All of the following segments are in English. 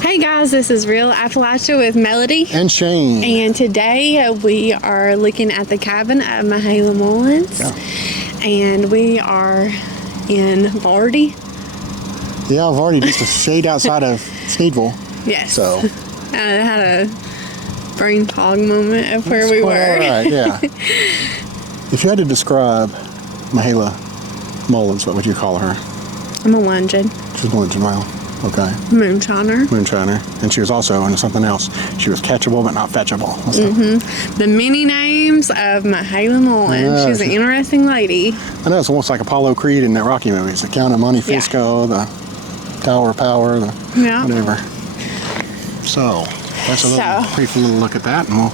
Hey guys, this is Real Appalachia with Melody and Shane. And today we are looking at the cabin of Mahala Mullins. Yeah. And we are in Vardy. Yeah, Vardy, just a shade outside of Sneedville. Yes. So I had a brain fog moment of where we were. All right, yeah. If you had to describe Mahala Mullins, what would you call her? I'm a Melungeon. She's Melungeon, well, okay. Moonshiner. And she was also into something else. She was catchable, but not fetchable. The many names of Mahala Mullins. Yeah, she's an interesting lady. I know, it's almost like Apollo Creed in that Rocky movies. The Count of Monte Fisco, the Tower of Power, the whatever. So, that's a brief little look at that, and we'll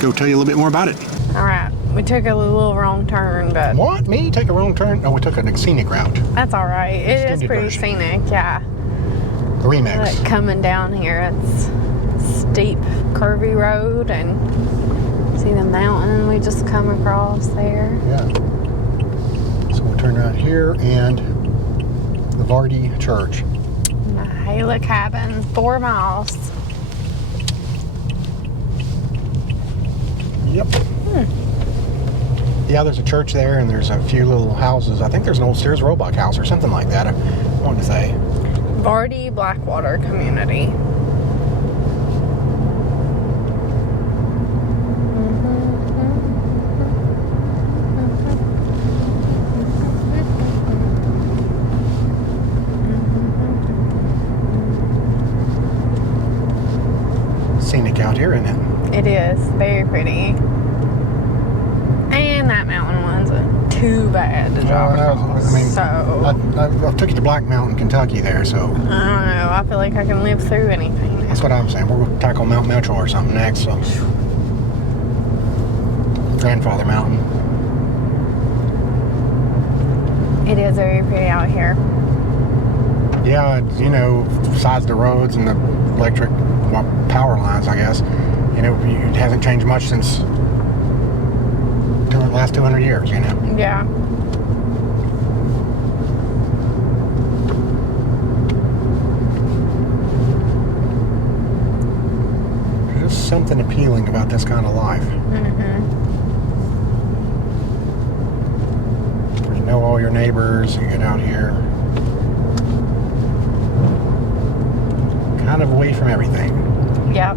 go tell you a little bit more about it. All right. We took a little wrong turn, but... What? Me? Take a wrong turn? No, we took a scenic route. That's all right. It is pretty scenic, yeah. The remix. Like coming down here, it's steep, curvy road, and see the mountain we just come across there. Yeah. So we'll turn around here and the Vardy Church. Mahala Cabin, 4 miles. Yep. Yeah, there's a church there, and there's a few little houses. I think there's an old Sears Roebuck house or something like that, I wanted to say. Vardy Blackwater Community. Scenic out here, isn't it? It is. Very pretty. And that mountain wasn't too bad to drive across. I mean, so I took you to Black Mountain, Kentucky there, so. I don't know. I feel like I can live through anything. That's what I'm saying. We're going to tackle Mount Metro or something next, so. Grandfather Mountain. It is very pretty out here. Yeah, you know, besides the roads and the electric power lines, I guess, you know, it hasn't changed much since the last 200 years, you know. Yeah. There's just something appealing about this kind of life. You know all your neighbors, you get out here. Kind of away from everything. Yep.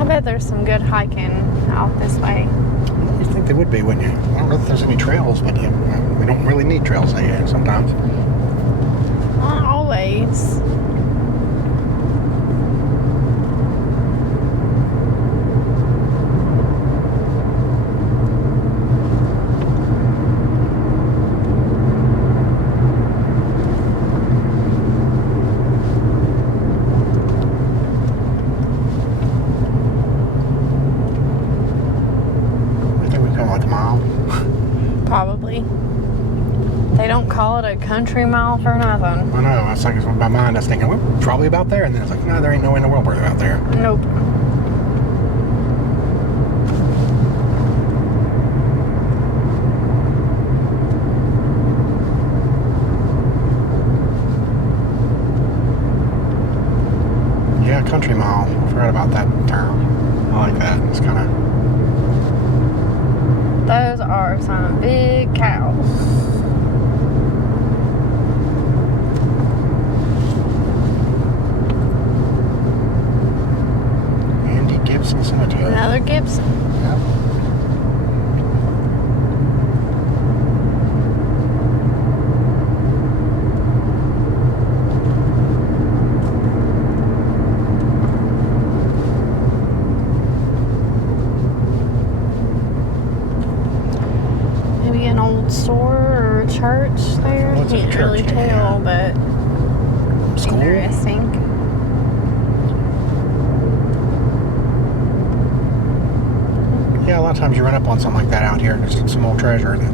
I bet there's some good hiking out this way. You'd think there would be, wouldn't you? I don't know if there's any trails, but we don't really need trails sometimes. Not always. Probably. They don't call it a country mile for nothing. I know. It's like in my mind, I was thinking, we're probably about there, and then it's like, no, there ain't no way in the world we're about there. Nope. Yeah, country mile. I forgot about that term. I like that. It's kind of. Those are some big cows. Andy Gibson Cemetery. Another Gibson. Yep. Maybe an old store or a church there. What's a Can't church? really tell, but School? interesting. Yeah, a lot of times you run up on something like that out here. There's some old treasure that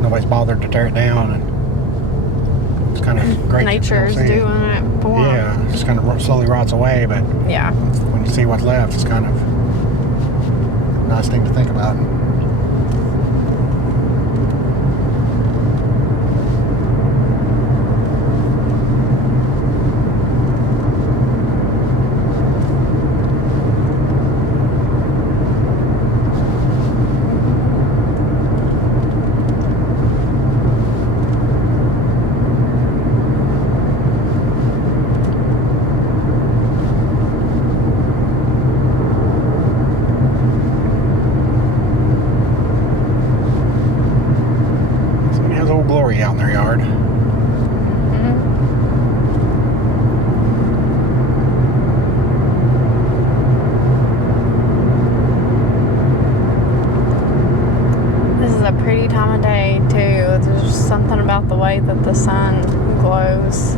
nobody's bothered to tear it down, and it's kind of great. Nature's doing it for them. Yeah, it just kind of slowly rots away, but Yeah. when you see what's left, it's kind of a nice thing to think about. glory out in their yard. This is a pretty time of day too. There's something about the way that the sun glows.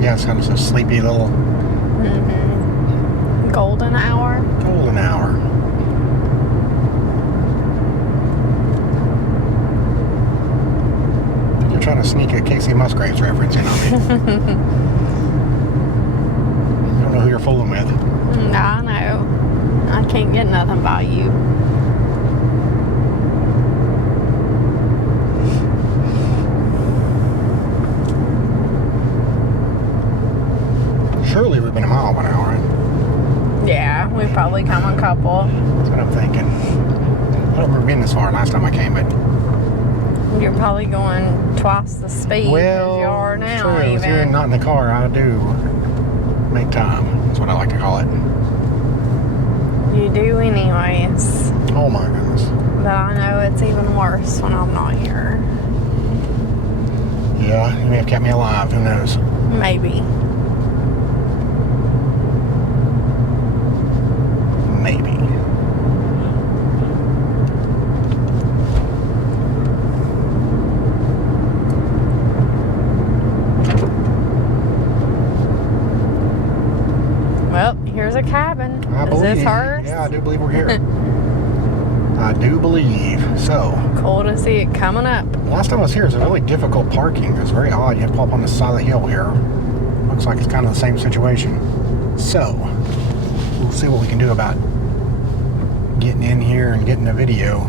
Yeah, it's kind of a sleepy little Golden hour. golden hour. You're trying to sneak a Casey Musgraves reference in on me. You don't know who you're fooling with. No, I know. I can't get nothing by you. Surely we've been a mile an hour, right? Yeah, we probably come a couple. That's what I'm thinking. I don't remember being this far last time I came, but You're probably going twice the speed as you are now. true. If you're Even. not in the car, I do make time. That's what I like to call it. You do anyways. Oh my goodness. But I know it's even worse when I'm not here. Yeah, you may have kept me alive. Who knows? Maybe. Maybe. Well, here's a cabin. Is this hers? Yeah, I do believe we're here. I do believe. So, Cool to see it coming up. last time I was here, it was a really difficult parking. It was very odd. You had to pull up on the side of the hill here. Looks like it's kind of the same situation. So, we'll see what we can do about getting in here and getting a video.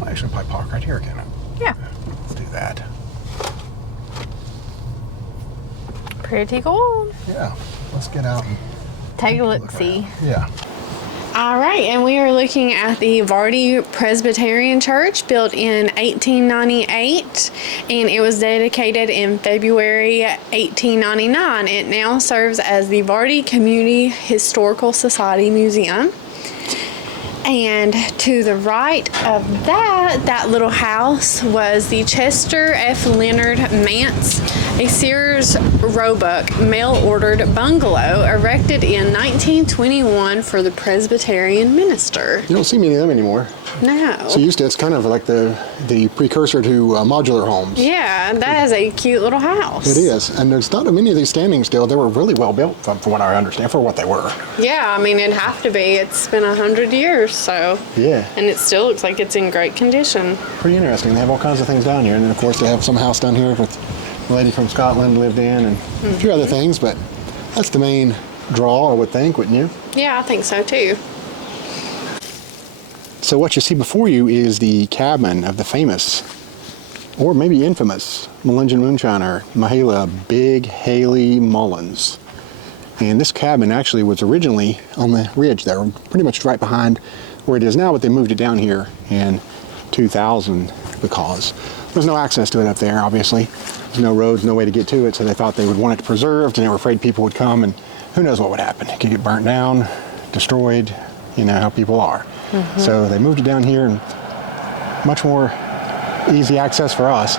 Well, actually, probably park right here, can I? Yeah. Let's do that. Pretty cool. Yeah, let's get out and Take a look-see. yeah. All right, and we are looking at the Vardy Presbyterian Church, built in 1898, and it was dedicated in February 1899. It now serves as the Vardy Community Historical Society Museum. And to the right of that little house was the Chester F. Leonard Manse, a Sears Roebuck mail-ordered bungalow erected in 1921 for the Presbyterian minister. You don't see many of them anymore. No. So used to, it's kind of like the precursor to modular homes. Yeah, that is a cute little house. It is, and there's not many of these standing still. They were really well built, from what I understand, for what they were. Yeah, I mean, it'd have to be. It's been 100 years, so. Yeah. And it still looks like it's in great condition. Pretty interesting. They have all kinds of things down here, and then of course they have some house down here with a lady from Scotland lived in, and a few other things. But that's the main draw, I would think, wouldn't you? Yeah, I think so too. So what you see before you is the cabin of the famous, or maybe infamous, Melungeon Moonshiner, Mahala Big Haley Mullins. And this cabin actually was originally on the ridge there, pretty much right behind where it is now, but they moved it down here in 2000 because there's no access to it up there, obviously. There's no roads, no way to get to it, so they thought they would want it preserved, and they were afraid people would come, and who knows what would happen. It could get burnt down, destroyed, you know how people are. So they moved it down here, and much more easy access for us.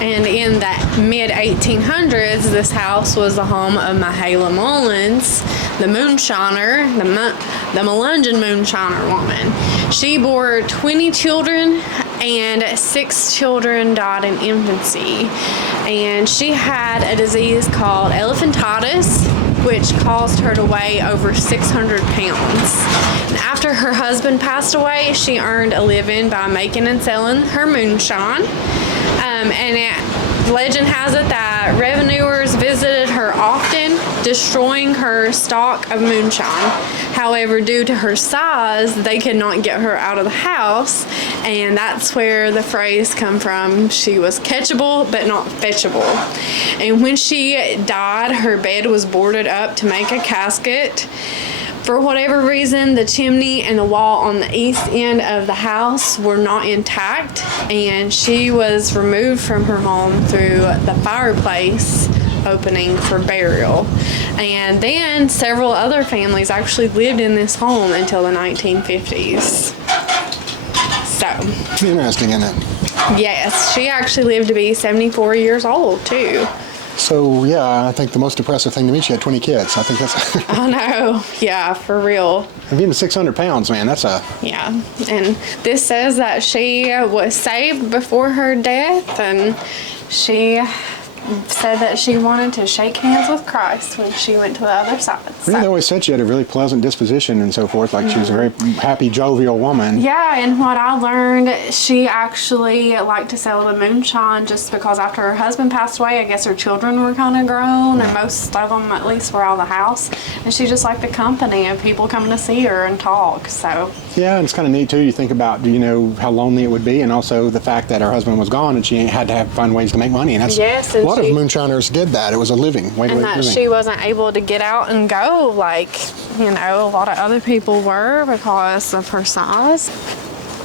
And in the mid-1800s, this house was the home of Mahala Mullins, the moonshiner, the Melungeon Moonshiner woman. She bore 20 children, and 6 children died in infancy. And she had a disease called elephantitis, which caused her to weigh over 600 pounds. And after her husband passed away, she earned a living by making and selling her moonshine. Legend has it that revenuers visited her often, destroying her stock of moonshine. However, due to her size, they could not get her out of the house, and that's where the phrase come from. She was catchable, but not fetchable. And when she died, her bed was boarded up to make a casket. For whatever reason, the chimney and the wall on the east end of the house were not intact, and she was removed from her home through the fireplace opening for burial. And then several other families actually lived in this home until the 1950s. So. Interesting, isn't it? Yes, she actually lived to be 74 years old, too. So, yeah, I think the most impressive thing to me, she had 20 kids. I think that's... I know. Yeah, for real. And being 600 pounds, man, that's a... Yeah, and this says that she was saved before her death, and she said that she wanted to shake hands with Christ when she went to the other side. So. They always said she had a really pleasant disposition and so forth, like she was a very happy, jovial woman. Yeah, and what I learned, she actually liked to sell the moonshine just because after her husband passed away, I guess her children were kind of grown, and most of them at least were out of the house, and she just liked the company of people coming to see her and talk, so. Yeah, and it's kind of neat too. You think about, you know, how lonely it would be, and also the fact that her husband was gone and she had to find ways to make money, and that's a lot of moonshiners did that. It was a living way and of that living. She wasn't able to get out and go like, you know, a lot of other people were because of her size.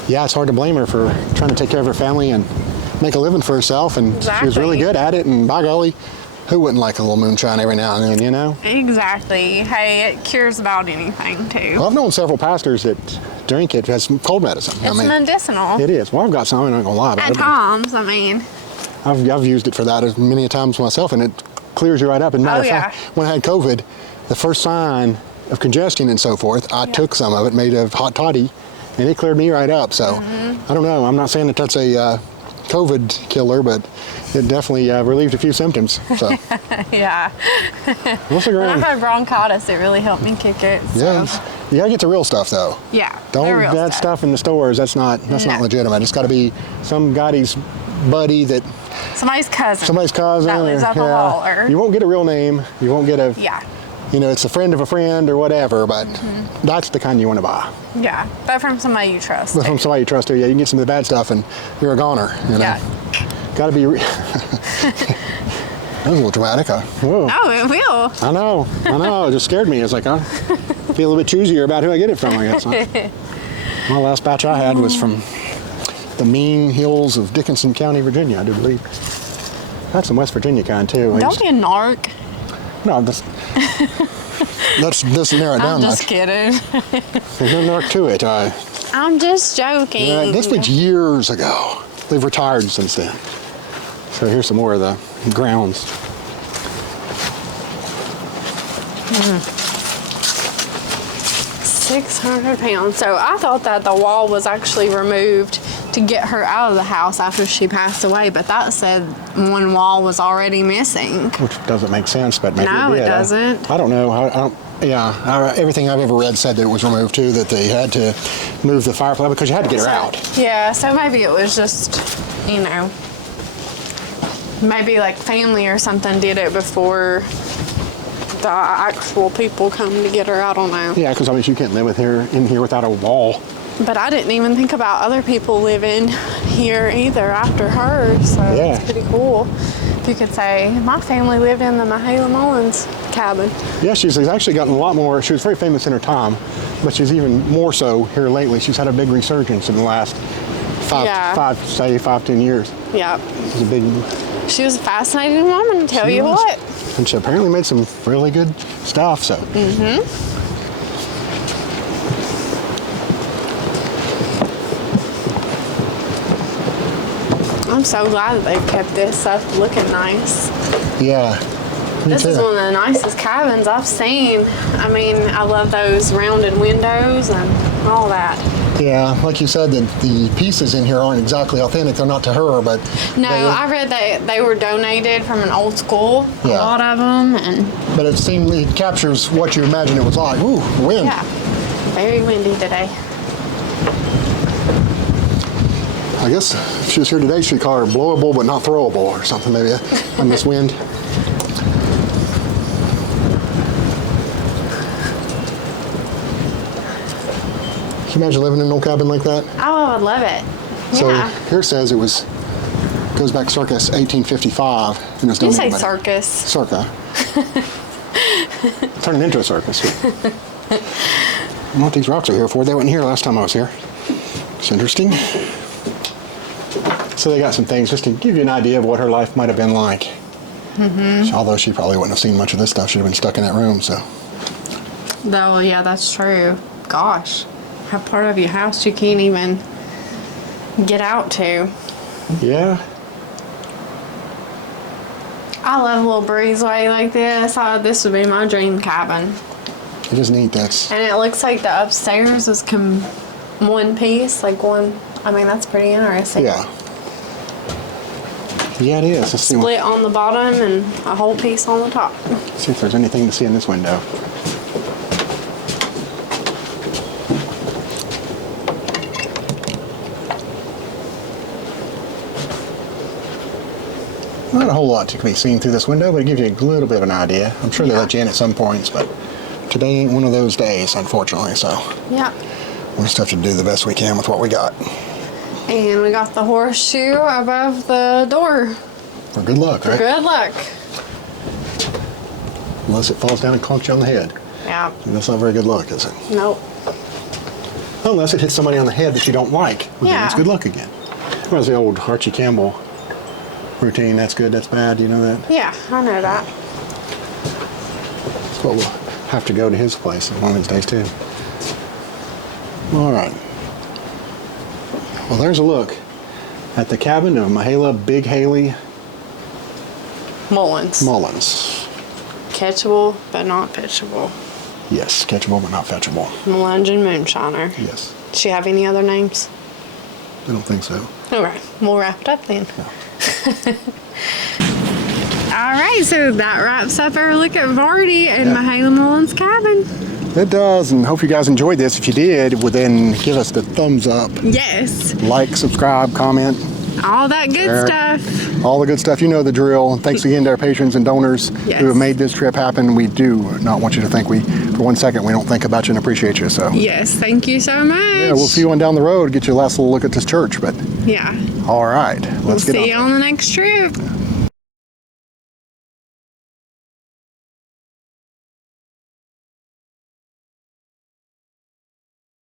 Yeah, it's hard to blame her for trying to take care of her family and make a living for herself, and she was really good at it, and by golly, who wouldn't like a little moonshine every now and then, you know? Exactly. Hey, it cures about anything, too. Well, I've known several pastors that drink it as cold medicine. It's medicinal. It is. Well, I've got some, I'm not going to lie about it. At times, I mean. I've used it for that as many times myself, and it clears you right up. And matter of fact, when I had COVID, the first sign of congestion and so forth, I took some of it, made a hot toddy, and it cleared me right up. So, I don't know. I'm not saying that that's a COVID killer, but it definitely relieved a few symptoms. So. Yeah. When I had bronchitis, it really helped me kick it. So. Yeah. You gotta get the real stuff though. Yeah. Don't get that stuff in the stores. That's not legitimate. It's got to be some guy's buddy that. Somebody's cousin. That lives up a wall. Or... You won't get a real name. You won't get a. Yeah. You know, it's a friend of a friend or whatever, but that's the kind you want to buy. Yeah, but from somebody you trust. But from somebody you trust, yeah, you can get some of the bad stuff and you're a goner. You know? Yeah. Got to be. That was a little dramatic. Whoa. Oh, it will. I know. It just scared me. It's like, I feel a little bit choosier about who I get it from, I guess. My last batch I had was from the mean hills of Dickinson County, Virginia, I do believe. I had some West Virginia kind, too. Don't be a narc. No, let's narrow it down much. I'm just kidding. There's no narc to it. I'm just joking. Yeah, this was years ago. They've retired since then. So here's some more of the grounds. 600 pounds. So I thought that the wall was actually removed to get her out of the house after she passed away, but that said one wall was already missing. Which doesn't make sense, but maybe no, it did. It doesn't. I don't know. Everything I've ever read said that it was removed too, that they had to move the firefly because you had to get her out. Yeah, so maybe it was just, you know, maybe like family or something did it before the actual people come to get her out. I don't know. Yeah, because I mean, you can't live in here without a wall. But I didn't even think about other people living here either after her, so yeah. It's pretty cool. If you could say, my family lived in the Mahala Mullins cabin. Yeah, she's actually gotten a lot more. She was very famous in her time, but she's even more so here lately. She's had a big resurgence in the last 5-10 years. Yeah. She was a fascinating woman, tell you what. And she apparently made some really good stuff, so. I'm so glad that they've kept this up looking nice. Yeah. This is one of the nicest cabins I've seen. I mean, I love those rounded windows and all that. Yeah, like you said, the pieces in here aren't exactly authentic. They're not to her, but... No, I read that they were donated from an old school, a lot of them. But it captures what you imagine it was like. Ooh, wind. Yeah, very windy today. I guess if she was here today, she'd call her blowable but not throwable or something maybe on this wind. Can you imagine living in an old cabin like that? Oh, I would love it. So here it says goes back circa 1855. And it was you say circus. Circa. Turning into a circus. I don't know what these rocks are here for. They weren't here last time I was here. It's interesting. So they got some things just to give you an idea of what her life might have been like. Although she probably wouldn't have seen much of this stuff. She'd have been stuck in that room, so. Oh, yeah, that's true. Gosh. Have part of your house you can't even get out to. Yeah. I love a little breezeway like this. This would be my dream cabin. It is neat. That's. And it looks like the upstairs is one piece, like one. I mean, that's pretty interesting. Yeah. Yeah, it is. Let's see. Split on the bottom and a whole piece on the top. See if there's anything to see in this window. Not a whole lot to be seen through this window, but it gives you a little bit of an idea. I'm sure they let you in at some points, but today ain't one of those days, unfortunately, so. Yeah. We'll just have to do the best we can with what we got. And we got the horseshoe above the door. For good luck, right? Good luck. Unless it falls down and clunks you on the head. Yeah. And that's not very good luck, is it? Nope. Unless it hits somebody on the head that you don't like. Well, then it's good luck again. Well, it's the old Archie Campbell routine. That's good, that's bad. You know that? Yeah, I know that. That's what we'll have to go to his place one of these days, too. All right. Well, there's a look at the cabin of Mahala Big Haley Mullins. Catchable, but not fetchable. Yes, catchable but not fetchable. Melungeon Moonshiner. Yes. Does she have any other names? I don't think so. Okay, we'll wrap it up then. Yeah. All right, so that wraps up our look at Vardy and Mahala Mullins' cabin. It does, and hope you guys enjoyed this. If you did, well then give us the thumbs up. Yes. Like, subscribe, comment. All that good share. stuff. All the good stuff. You know the drill. Thanks again to our patrons and donors who have made this trip happen. We do not want you to think for 1 second, we don't think about you and appreciate you. So yes, thank you so much. Yeah, we'll see you on down the road. Get you a last little look at this church. But yeah. all right, We'll see you on the next trip.